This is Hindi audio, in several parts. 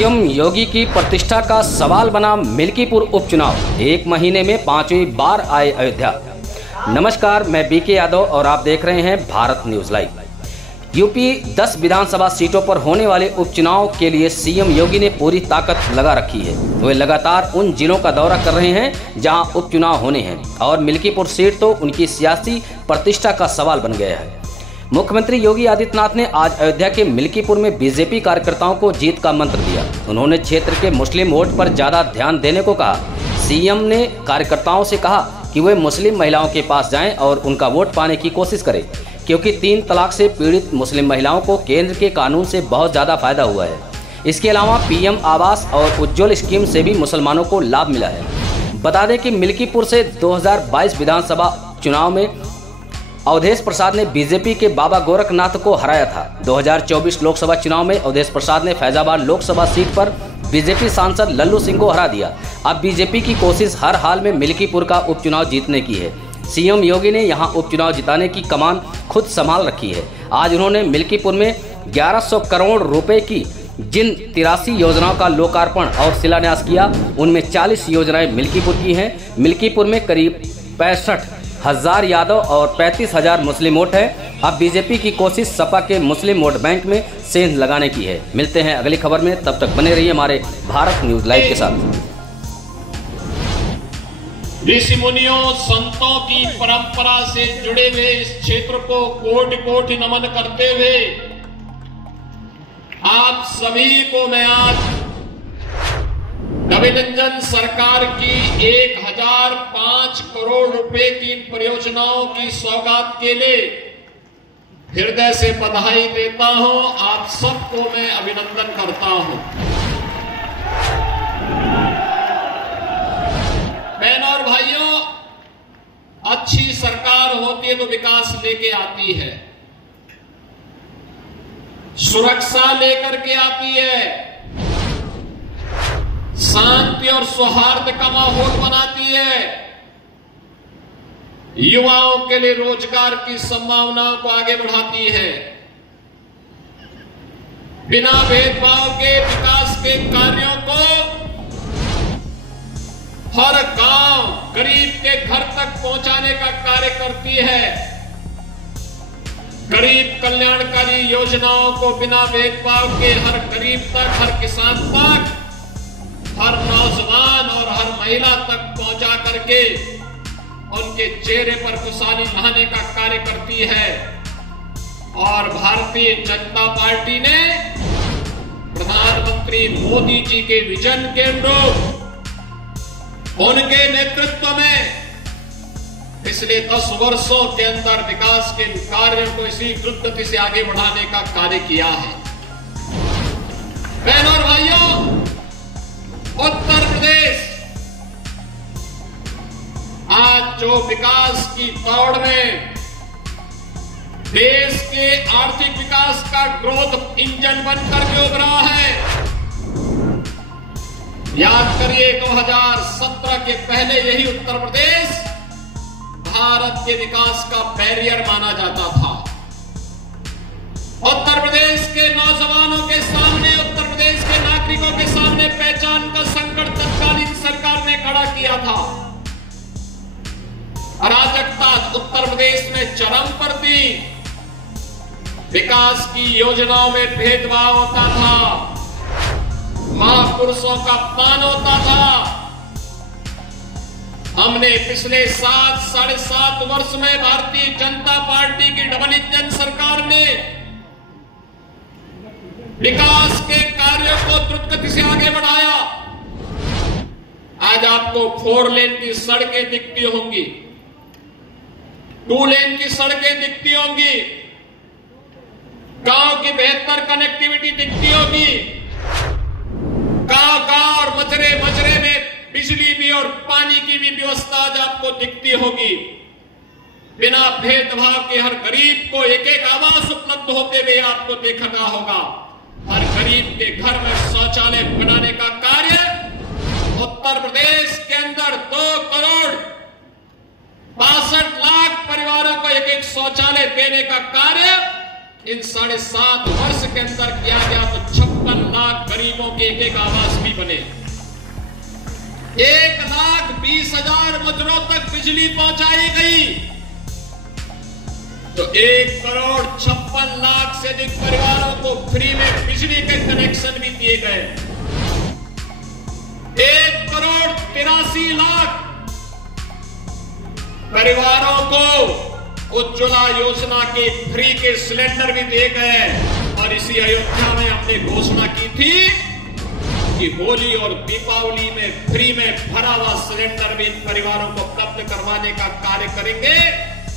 सीएम योगी की प्रतिष्ठा का सवाल बना मिल्कीपुर उपचुनाव। 1 महीने में 5वीं बार आए अयोध्या। नमस्कार, मैं बीके यादव और आप देख रहे हैं भारत न्यूज लाइव। यूपी 10 विधानसभा सीटों पर होने वाले उपचुनाव के लिए सीएम योगी ने पूरी ताकत लगा रखी है। वे लगातार उन जिलों का दौरा कर रहे हैं जहां उपचुनाव होने हैं और मिल्कीपुर सीट तो उनकी सियासी प्रतिष्ठा का सवाल बन गया है। मुख्यमंत्री योगी आदित्यनाथ ने आज अयोध्या के मिल्कीपुर में बीजेपी कार्यकर्ताओं को जीत का मंत्र दिया। उन्होंने क्षेत्र के मुस्लिम वोट पर ज्यादा ध्यान देने को कहा। सीएम ने कार्यकर्ताओं से कहा कि वे मुस्लिम महिलाओं के पास जाएं और उनका वोट पाने की कोशिश करें, क्योंकि 3 तलाक से पीड़ित मुस्लिम महिलाओं को केंद्र के कानून से बहुत ज़्यादा फायदा हुआ है। इसके अलावा पीएम आवास और उज्ज्वल स्कीम से भी मुसलमानों को लाभ मिला है। बता दें कि मिल्कीपुर से 2022 विधानसभा चुनाव में अवधेश प्रसाद ने बीजेपी के बाबा गोरखनाथ को हराया था। 2024 लोकसभा चुनाव में अवधेश प्रसाद ने फैजाबाद लोकसभा सीट पर बीजेपी सांसद लल्लू सिंह को हरा दिया। अब बीजेपी की कोशिश हर हाल में मिल्कीपुर का उपचुनाव जीतने की है। सीएम योगी ने यहां उपचुनाव जिताने की कमान खुद संभाल रखी है। आज उन्होंने मिल्कीपुर में 1100 करोड़ रुपए की जिन 83 योजनाओं का लोकार्पण और शिलान्यास किया, उनमें 40 योजनाएं मिल्कीपुर की हैं। मिल्कीपुर में करीब 65,000 यादव और 35,000 मुस्लिम वोट है। अब बीजेपी की कोशिश सपा के मुस्लिम वोट बैंक में सेंध लगाने की है। मिलते हैं अगली खबर में, तब तक बने रहिए हमारे भारत न्यूज लाइव के साथ। ऋषि मुनियों संतों की परंपरा से जुड़े हुए इस क्षेत्र को कोटि कोटि नमन करते हुए आप सभी को मैं आज अभिनंदन सरकार की 1005 करोड़ रुपए की इन परियोजनाओं की सौगात के लिए हृदय से बधाई देता हूं। आप सबको मैं अभिनंदन करता हूं। बहनों और भाइयों, अच्छी सरकार होती है तो विकास लेके आती है, सुरक्षा लेकर के आती है, शांति और सौहार्द का माहौल बनाती है, युवाओं के लिए रोजगार की संभावनाओं को आगे बढ़ाती है, बिना भेदभाव के विकास के कार्यों को हर गांव गरीब के घर तक पहुंचाने का कार्य करती है। गरीब कल्याणकारी योजनाओं को बिना भेदभाव के हर गरीब तक, हर किसान तक, हर नौजवान और हर महिला तक पहुंचा करके उनके चेहरे पर खुशहाली लाने का कार्य करती है। और भारतीय जनता पार्टी ने प्रधानमंत्री मोदी जी के विजन के अनुरूप उनके नेतृत्व में पिछले 10 वर्षों के अंदर विकास के कार्यों को इसी द्रुत गति से आगे बढ़ाने का कार्य किया है। बहनों और भाइयों, उत्तर प्रदेश आज जो विकास की दौड़ में देश के आर्थिक विकास का ग्रोथ इंजन बनकर के उभरा है। याद करिए 2017 के पहले यही उत्तर प्रदेश भारत के विकास का बैरियर माना जाता था। उत्तर प्रदेश के नौजवानों के सामने, उत्तर प्रदेश के नागरिकों के सामने पहचान का संकट तत्कालीन सरकार ने खड़ा किया था। अराजकता उत्तर प्रदेश में चरम पर थी। विकास की योजनाओं में भेदभाव होता था, महापुरुषों का अपमान होता था। हमने पिछले 7-7.5 वर्ष में भारतीय जनता पार्टी की डबल इंजन सरकार ने विकास के कार्यों को द्रुत गति से आगे बढ़ाया। आज आपको 4 लेन की सड़कें दिखती होंगी, 2 लेन की सड़कें दिखती होंगी, गांव की बेहतर कनेक्टिविटी दिखती होगी, गांव और मजरे में बिजली भी और पानी की भी व्यवस्था आज आपको दिखती होगी। बिना भेदभाव के हर गरीब को एक आवास उपलब्ध होते हुए आपको देखना होगा। हर गरीब के घर में शौचालय बनाने का कार्य उत्तर प्रदेश के अंदर 2 करोड़ 62 लाख परिवारों को एक शौचालय देने का कार्य इन 7.5 वर्ष के अंदर किया गया। तो 56 लाख गरीबों के एक आवास भी बने। 1,20,000 मजरों तक बिजली पहुंचाई गई, तो 1,56 लाख से अधिक परिवारों को फ्री में बिजली के कनेक्शन भी दिए गए। 1,83 लाख परिवारों को उज्ज्वला योजना के फ्री के सिलेंडर भी दिए गए। और इसी अयोध्या में हमने घोषणा की थी कि होली और दीपावली में फ्री में भरा हुआ सिलेंडर भी इन परिवारों को उपलब्ध करवाने का कार्य करेंगे।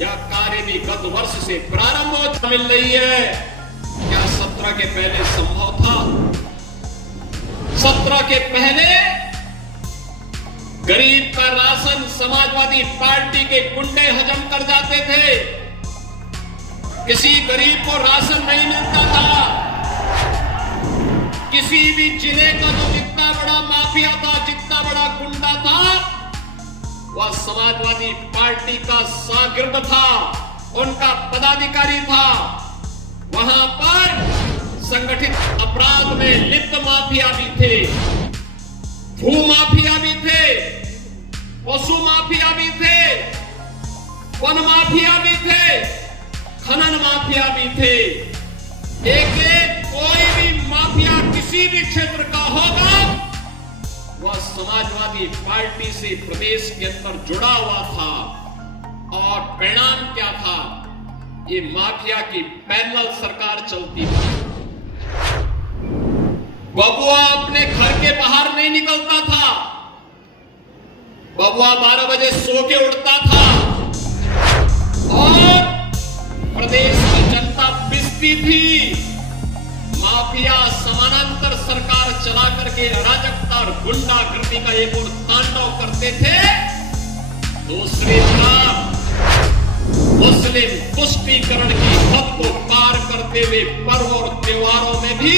यह कार्य भी गत वर्ष से प्रारंभ हो मिल रही है। क्या 17 के पहले संभव था? 17 के पहले गरीब का राशन समाजवादी पार्टी के गुंडे हजम कर जाते थे। किसी गरीब को राशन नहीं मिलता था। किसी भी जिले का जो जितना बड़ा माफिया था, जितना बड़ा गुंडा था, वह समाजवादी पार्टी का शागिर्द था, उनका पदाधिकारी था। वहां पर संगठित अपराध में लिप्त माफिया भी थे, भू माफिया भी थे, पशु माफिया भी थे, वन माफिया भी थे, खनन माफिया भी थे। एक कोई भी माफिया किसी भी क्षेत्र का होगा, वह समाजवादी पार्टी से प्रदेश के अंदर जुड़ा हुआ था। और परिणाम क्या था? ये माफिया की पैरेलल सरकार चलती थी। बबुआ अपने घर के बाहर नहीं निकलता था। बबुआ 12 बजे सो के उठता था और प्रदेश की जनता पिसती थी। माफिया समानांतर सरकार चला करके अराजकता और गुंडागर्दी का एक और तांडव करते थे। दूसरी तरफ मुस्लिम पुष्टिकरण की हद को पार करते हुए पर्व और त्योहारों में भी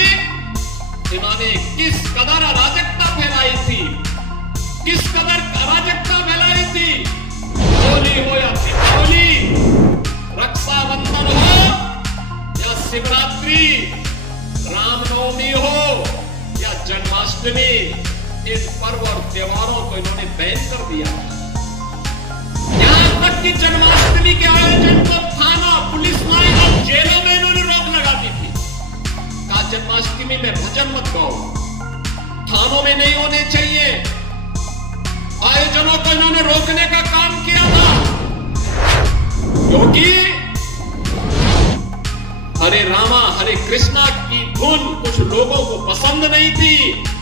इन्होंने किस कदर अराजकता फैलाई थी, किस कदर अराजकता फैलाई थी। होली हो या दीपावली, रक्षाबंधन हो या शिवरात्रि, रामनवमी हो या जन्माष्टमी, इन पर्व और त्योहारों को इन्होंने बैन कर दिया। यहां तक कि जन्माष्टमी के आयोजन को थाना, पुलिस लाइन और जेलों में इन्होंने रोक लगा दी थी। कहा जन्माष्टमी में भजन मत गाओ, थानों में नहीं होने चाहिए। आयोजनों को इन्होंने रोकने का काम किया था, क्योंकि हरे रामा हरे कृष्णा की धुन कुछ लोगों को पसंद नहीं थी,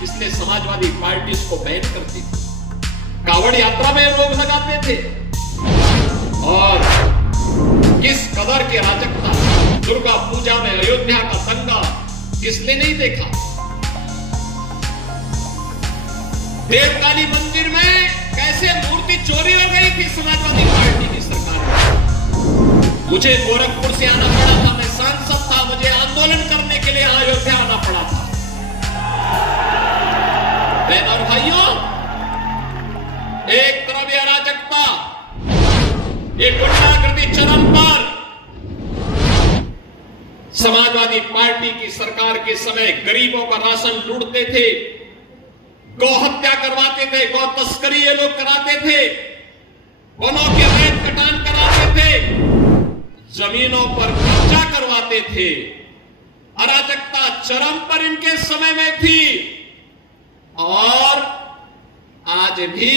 इसलिए समाजवादी पार्टी इसको बैन करती थी। कावड़ यात्रा में रोक लगाते थे। और किस कदर की अराजकता! दुर्गा पूजा में अयोध्या का दंगा किसने नहीं देखा? देवकाली मंदिर में कैसे मूर्ति चोरी हो गई थी समाजवादी पार्टी की सरकार में। मुझे गोरखपुर से आना पड़ा था, मैं सांसद था, मुझे आंदोलन करने के लिए अयोध्या आना पड़ा था। बहन और भाइयों, एक तरफ ये अराजकता, ये गुंडागर्दी चरम पर। समाजवादी पार्टी की सरकार के समय गरीबों का राशन लूटते थे, गौ हत्या करवाते थे, गौ तस्करी ये लोग कराते थे, वनों के अवैध कटान कराते थे, जमीनों पर कब्जा करवाते थे। अराजकता चरम पर इनके समय में थी। और आज भी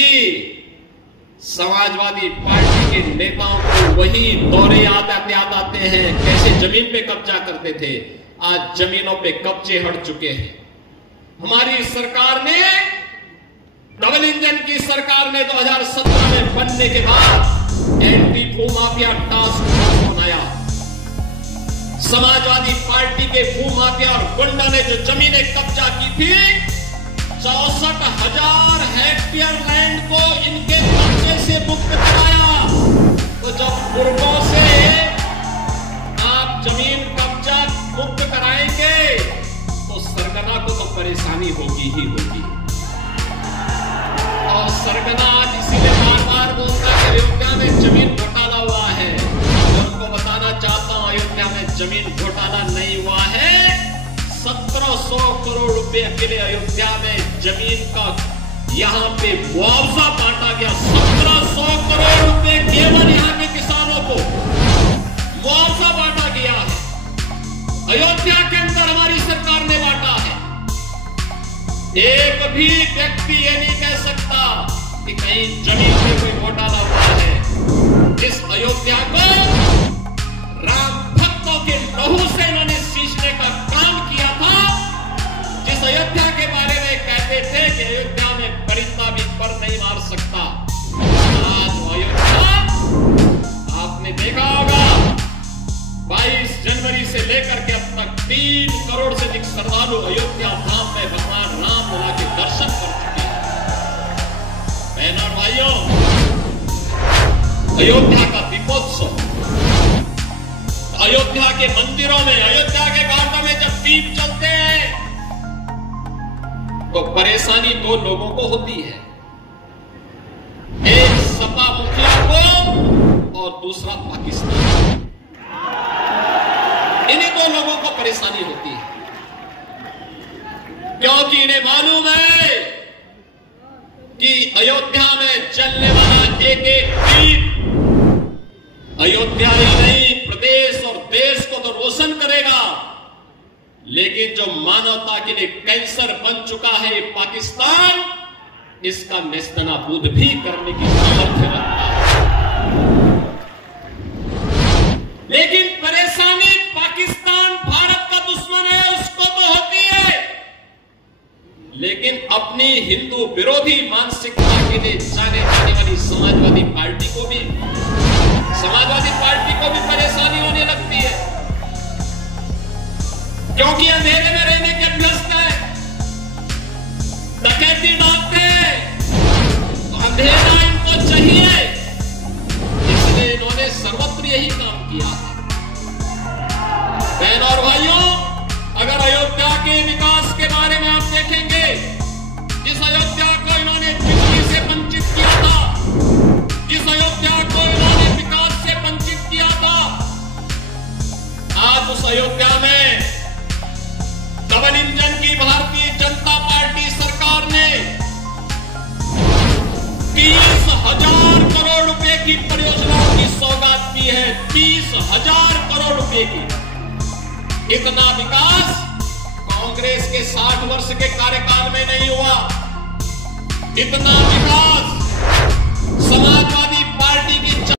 समाजवादी पार्टी के नेताओं को वही दौरे याद आते हैं, कैसे जमीन पे कब्जा करते थे। आज जमीनों पे कब्जे हट चुके हैं। हमारी सरकार ने, डबल इंजन की सरकार ने 2017 में बनने के बाद एंटी भूमाफिया टास्क फोर्स बनाया। समाजवादी पार्टी के भूमाफिया और गुंडा ने जो जमीनें कब्जा की थी, 64,000 हेक्टेयर लैंड को इनके कब्जे से मुक्त कराया। तो जब पूर्वों से आप जमीन कब्जा मुक्त कराएंगे तो सरगना को तो परेशानी होगी ही होगी। और सरगना आज इसीलिए बार बार बोलता है कि अयोध्या में जमीन घोटाला हुआ है। मैं उनको बताना चाहता हूं, अयोध्या में जमीन घोटाला नहीं हुआ है। 1700 1700 करोड़ रुपए अकेले अयोध्या में जमीन का यहाँ पे मुआवजा बांटा गया। 1700 करोड़ रुपए केवल यहाँ के किसानों को मुआवजा बांटा गया है। अयोध्या के अंदर हमारी सरकार ने बांटा है। एक भी व्यक्ति ये नहीं कह सकता कि कहीं जमीन में कोई घोटाला हुआ है। जिस अयोध्या को राम भक्तों के लहू से इन्होंने सींचने का काम किया था, जिस अयोध्या के बारे में कहते थे कि अयोध्या में परिंदा भी पर नहीं मार सकता, आज अयोध्या आपने देखा होगा 22 जनवरी से लेकर के अब तक 3 करोड़ से अधिक श्रद्धालु अयोध्या धाम में भगवान राम लला के दर्शन कर चुके हैं। बहनों और भाइयों, अयोध्या का दीपोत्सव, अयोध्या के मंदिरों में, अयोध्या के घाटों में जब दीप जलते हैं तो परेशानी 2 लोगों को होती है, एक सपा मुखिया को और दूसरा पाकिस्तान। इन्हीं 2 लोगों को परेशानी होती है, क्योंकि इन्हें मालूम है कि अयोध्या में चलने वाला एक दीप अयोध्या ही नहीं प्रदेश और देश को तो रोशन करेगा, लेकिन जो मानवता के लिए कैंसर बन चुका है पाकिस्तान, इसका नेस्तनाबूद भी करने की सामर्थ्य रखता है। लेकिन परेशानी पाकिस्तान भारत का दुश्मन है, उसको तो होती है, लेकिन अपनी हिंदू विरोधी मानसिकता के लिए जाने जाने वाली समाजवादी पार्टी को भी परेशानी होने लगती है, क्योंकि अंधेरे में रहने के अभ्यस्त है, डकैती मांगते हैं, तो अंधेरा इनको चाहिए, इसलिए इन्होंने सर्वत्र यही काम किया है। बहनों और भाइयों, अगर अयोध्या के विकास के बारे में आप देखेंगे, जिस अयोध्या को इन्होंने बिजली से वंचित किया था, जिस अयोध्या को इन्होंने विकास से वंचित किया था, आज उस अयोध्या में डबल इंजन की भारतीय जनता पार्टी सरकार ने 30,000 करोड़ रुपए की परियोजनाओं की सौगात की है। 30,000 करोड़ रुपए की। इतना विकास कांग्रेस के 60 वर्ष के कार्यकाल में नहीं हुआ। इतना विकास